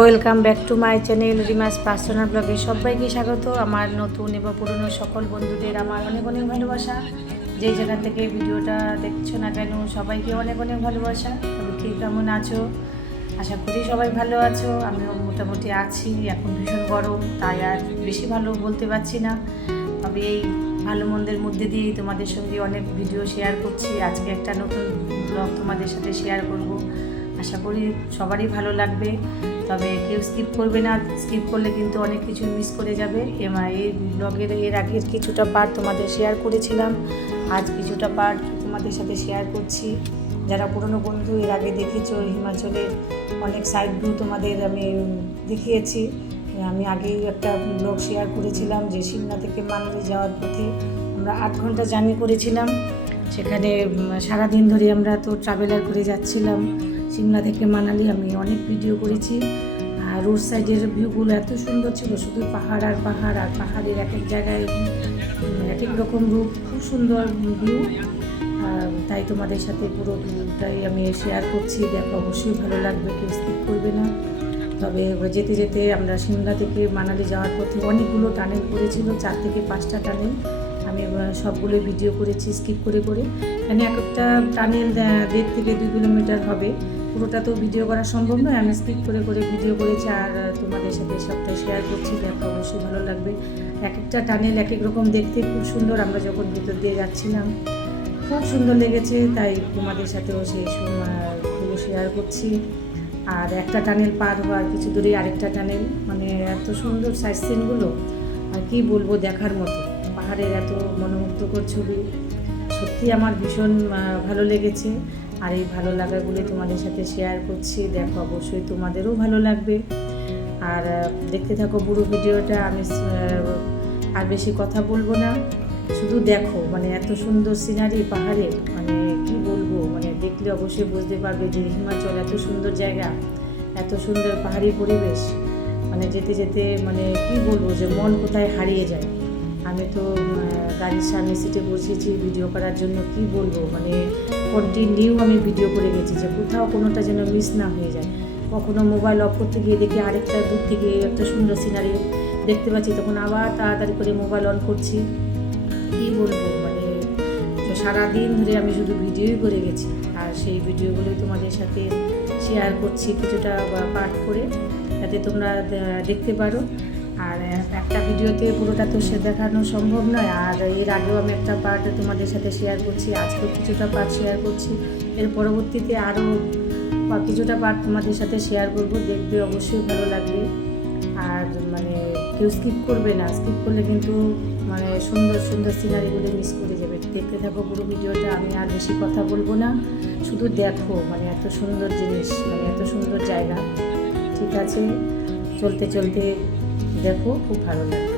Welcome back to my channel Rima's personal ব্লগে সবাইকে স্বাগত। আমার নতুন এবং পুরনো সকল বন্ধুদের আমার অনেক অনেক ভালোবাসা। যেই জায়গা থেকে ভিডিওটা দেখছ না কেন, সবাইকে অনেক অনেক ভালোবাসা। তুমি ঠিক কেমন আছো? আশা করি সবাই ভালো আছো। আমিও মোটামুটি আছি, এখন ভীষণ গরম, তাই আর বেশি ভালো বলতে পারছি না। তবে এই ভালো মন্দের মধ্যে দিয়েই তোমাদের সঙ্গে অনেক ভিডিও শেয়ার করছি। আজকে একটা নতুন ব্লগ তোমাদের সাথে শেয়ার করব। আশা করি সবারই ভালো লাগবে। তবে কেউ স্কিপ করবে না স্কিপ করলে কিন্তু অনেক কিছু মিস করে যাবে। এই ব্লগের এর আগের কিছুটা পার্ট তোমাদের শেয়ার করেছিলাম। আজ কিছুটা পার্ট তোমাদের সাথে শেয়ার করছি। যারা পুরনো বন্ধু, এর আগে দেখেছ হিমাচলের অনেক সাইড ভিউ তোমাদের আমি দেখিয়েছি। আমি আগেই একটা ব্লগ শেয়ার করেছিলাম যে সিমলা থেকে মানালি যাওয়ার পথে আমরা আট ঘণ্টা জার্নি করেছিলাম। সেখানে সারাদিন ধরে আমরা তো ট্রাভেলার করে যাচ্ছিলাম। সিমলা থেকে মানালি আমি অনেক ভিডিও করেছি। আর রোড সাইডের ভিউগুলো এত সুন্দর ছিল, শুধু পাহাড় আর পাহাড়, আর পাহাড়ের এক এক জায়গায় এক এক রকম রূপ, খুব সুন্দর ভিউ তাই তোমাদের সাথে পুরো ভিউটাই আমি শেয়ার করছি। দেখো, অবশ্যই ভালো লাগবে, কেউ স্কিপ করবে না। তবে যেতে যেতে আমরা সিমলা থেকে মানালি যাওয়ার পথে অনেকগুলো টানেল পড়েছিল চার থেকে পাঁচটা টানেল আমি সবগুলো ভিডিও করেছি স্কিপ করে করে। মানে এক একটা টানেল দেড় থেকে দুই কিলোমিটার হবে। পুরোটা তো ভিডিও করা সম্ভব নয়। আমি স্কিপ করে করে ভিডিও করেছি আর তোমাদের সাথে সবটা শেয়ার করছি। দেখো, অবশ্যই ভালো লাগবে। এক একটা টানেল এক এক রকম দেখতে খুব সুন্দর। আমরা যখন ভিতর দিয়ে যাচ্ছিলাম, খুব সুন্দর লেগেছে। তাই তোমাদের সাথেও সেই গুলো শেয়ার করছি। আর একটা টানেল পার হওয়ার কিছু দূরে আরেকটা টানেল মানে এত সুন্দর সাইড সিনগুলো আর কি বলব দেখার মতো। পাহাড়ের এত মনোমুগ্ধকর ছবি। সত্যি আমার ভীষণ ভালো লেগেছে। আর এই ভালো লাগাগুলি তোমাদের সাথে শেয়ার করছি। দেখো, অবশ্যই তোমাদেরও ভালো লাগবে। আর দেখতে থাকো পুরো ভিডিওটা। আমি আর বেশি কথা বলব না। শুধু দেখো মানে এত সুন্দর সিনারি পাহাড়ে মানে কি বলব? মানে দেখলে অবশ্যই বুঝতে পারবে যে হিমাচল এত সুন্দর জায়গা, এত সুন্দর পাহাড়ি পরিবেশ। মানে যেতে যেতে মানে কি বলব যে মন কোথায় হারিয়ে যায়। আমি তো গাড়ির সামনে সিটে বসেছি ভিডিও করার জন্য কি বলব? মানে কন্টিনিউ আমি ভিডিও করে গেছি যে কোথাও কোনোটা যেন মিস না হয়ে যায়। কখনো মোবাইল অফ করতে গিয়ে দেখি আরেকটা দূর থেকে একটা সুন্দর সিনারি দেখতে পাচ্ছি, তখন আবার তাড়াতাড়ি করে মোবাইল অন করছি। কি বলব? মানে তো সারাদিন ধরে আমি শুধু ভিডিওই করে গেছি। আর সেই ভিডিওগুলোই তোমাদের সাথে শেয়ার করছি কিছুটা পাঠ করে। যাতে তোমরা দেখতে পারো। আর একটা ভিডিওতে পুরোটা তো সে দেখানো সম্ভব নয়। আর এর আগেও আমি একটা পার্ট তোমাদের সাথে শেয়ার করছি আজকে কিছুটা পার্ট শেয়ার করছি। এর পরবর্তীতে আরও কিছুটা পার্ট তোমাদের সাথে শেয়ার করব, দেখবে অবশ্যই ভালো লাগবে। আর মানে কেউ স্কিপ করবে না স্কিপ করলে কিন্তু মানে সুন্দর সুন্দর সিনারিগুলো মিস করে যাবে। দেখতে থাকো পুরো ভিডিওটা, আমি আর বেশি কথা বলব না, শুধু দেখো মানে এত সুন্দর জিনিস মানে এত সুন্দর জায়গা। ঠিক আছে? চলতে চলতে দেখো খুব ভালো লাগবে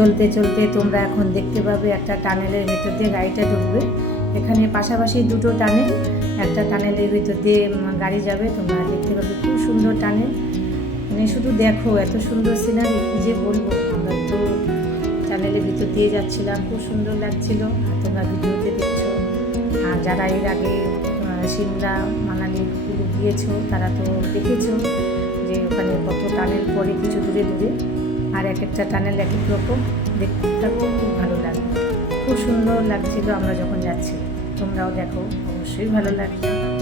চলতে চলতে তোমরা এখন দেখতে পাবে একটা টানেলের ভেতর দিয়ে গাড়িটা ঢুকবে। এখানে পাশাপাশি দুটো টানেল, একটা টানেলের ভেতর দিয়ে গাড়ি যাবে, তোমরা দেখতে পাবে খুব সুন্দর টানেল। মানে শুধু দেখো, এত সুন্দর সিনারি যে বলব? আমরা তো টানেলের ভিতর দিয়ে যাচ্ছিলাম, খুব সুন্দর লাগছিল, আর তোমরা ভিডিওতে দেখছ। আর যারা এর আগে সিমলা, মানালি গিয়েছো, তারা তো দেখেছ যে ওখানে কত টানেল পরে কিছু দূরে দূরে। আর এক একটা টানেল এক এক রকম দেখতে খুব ভালো লাগে। খুব সুন্দর লাগছিল আমরা যখন যাচ্ছি। তোমরাও দেখো, অবশ্যই ভালো লাগবে।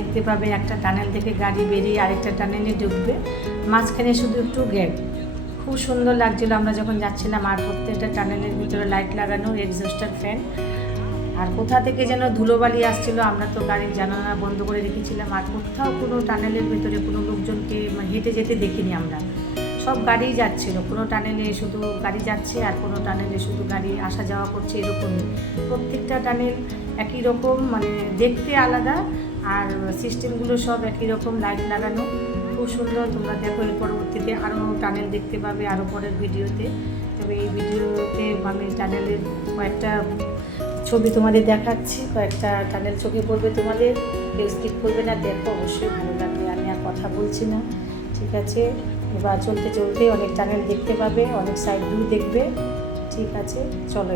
দেখতে পাবে, একটা টানেল থেকে গাড়ি বেরিয়ে আরেকটা টানেলে ঢুকবে। মাঝখানে শুধু একটু গ্যাপ খুব সুন্দর লাগছিল আমরা যখন যাচ্ছিলাম, আর প্রত্যেকটা টানেলের ভিতরে লাইট লাগানো এক্সস্টার ফ্যান আর কোথা থেকে যেন ধুলোবালি আসছিল, আমরা তো গাড়ির জানালা বন্ধ করে রেখেছিলাম, আর কোথাও কোনো টানেলের ভিতরে কোনো লোকজনকে হেঁটে যেতে দেখিনি আমরা। সব গাড়িই যাচ্ছিল, কোনো টানেলে শুধু গাড়ি যাচ্ছে, আর কোনো টানেলে শুধু গাড়ি আসা যাওয়া করছে এরকমই। প্রত্যেকটা টানেল একই রকম মানে দেখতে আলাদা আর সিস্টেমগুলো সব একই রকম, লাইট লাগানো। খুব সুন্দর, তোমরা দেখো এর পরবর্তীতে আরও টানেল দেখতে পাবে আরও পরের ভিডিওতে। তবে এই ভিডিওতে আমি টানেলের কয়েকটা ছবি তোমাদের দেখাচ্ছি, কয়েকটা টানেল চোখে পড়বে তোমাদের। কেউ স্কিপ করবে না, দেখো, অবশ্যই ভালো লাগবে, আমি আর কথা বলছি না। ঠিক আছে? এবার চলতে চলতে অনেক টানেল দেখতে পাবে, অনেক সাইড ভিউ দেখবে। ঠিক আছে? চলো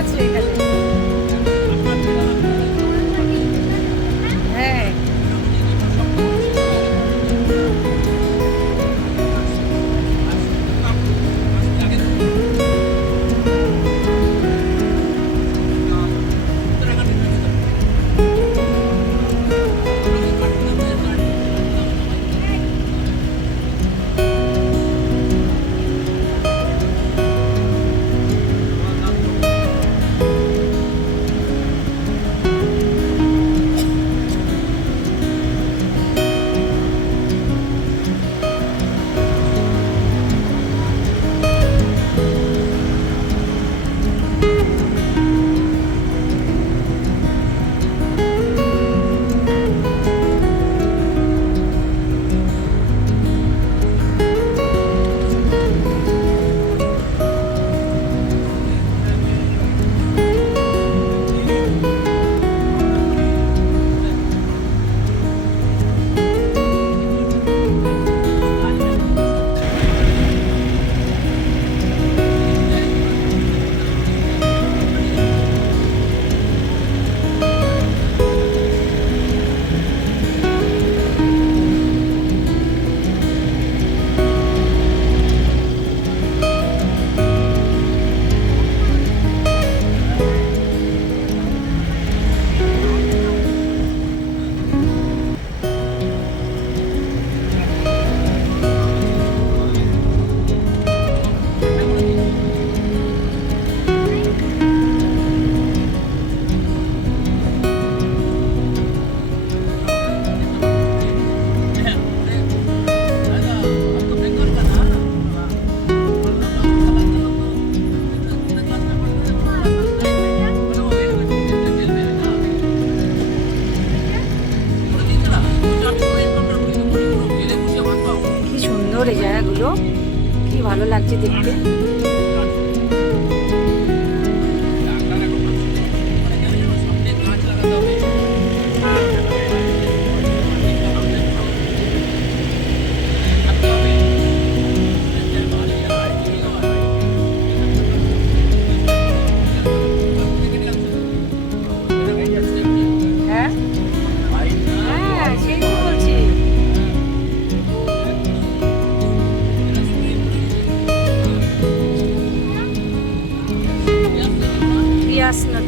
আছে এখানে। কি ভালো লাগছে দেখতে। Ясно.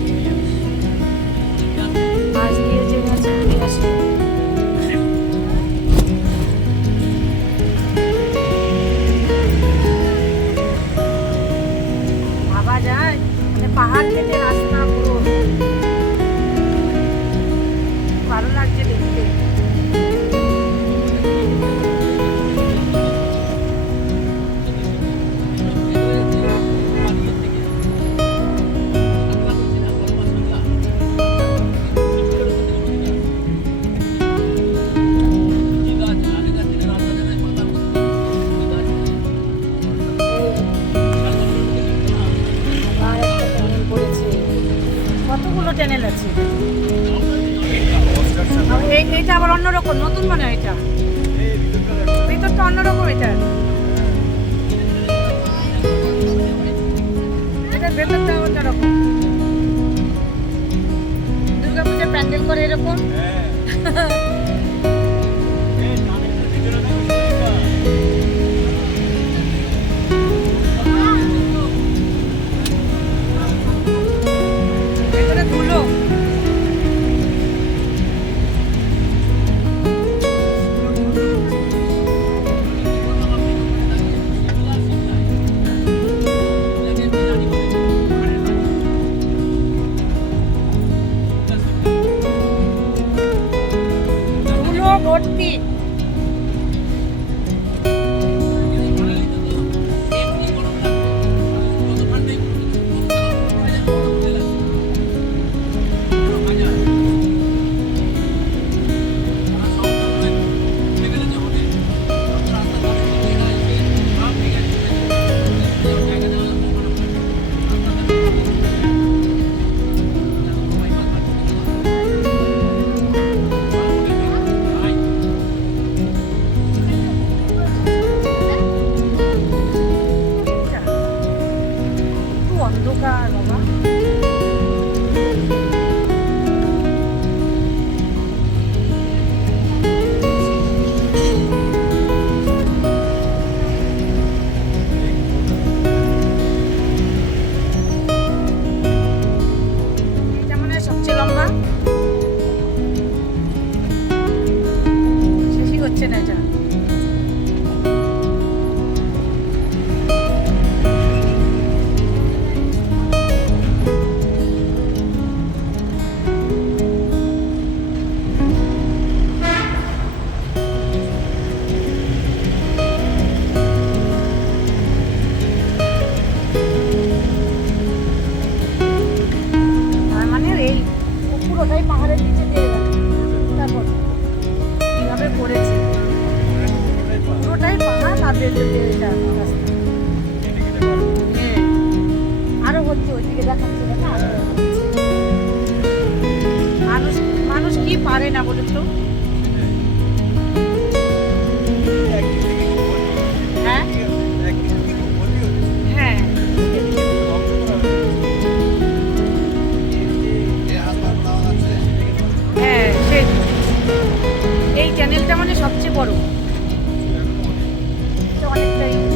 আবার অন্যরকম, নতুন মনে হয় এটা। ভিতরটা অন্যরকম এটা। এটা ভেতরটা অন্যরকম। দুর্গা পূজার প্যান্ডেল করে এরকম। অন্ধকার বাবা দিয়ে এটা। আরও হচ্ছে ওইদিকে মানুষ মানুষ কি পারে না বলুন want to tell you.